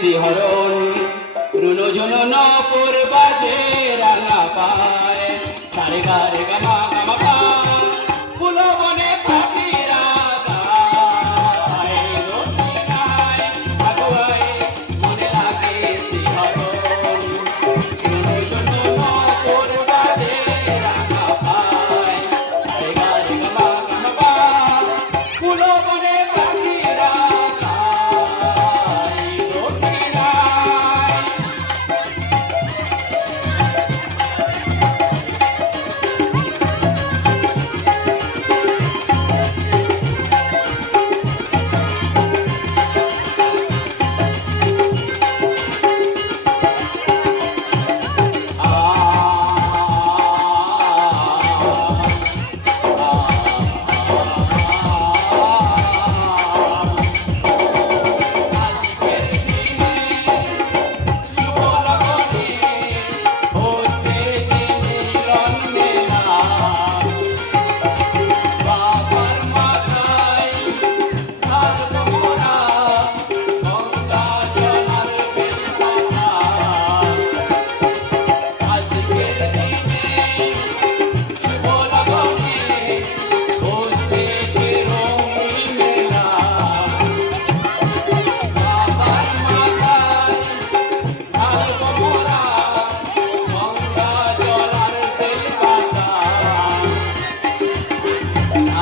শ্রীহরণ। রুনু জুনু নপুর বাজে রাঙা পায়। সারে গারে গামা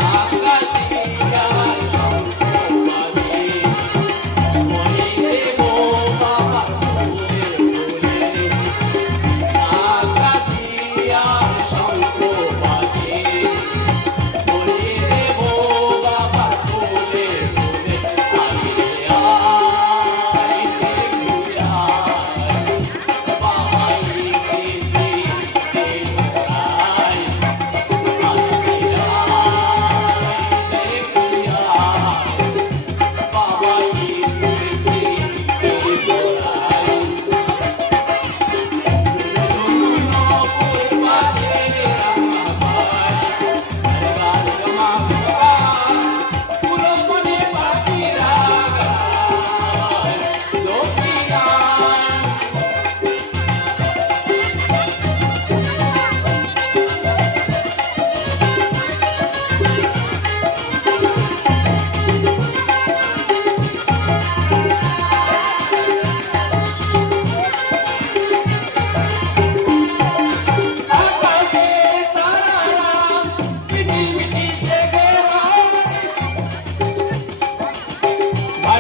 आकाश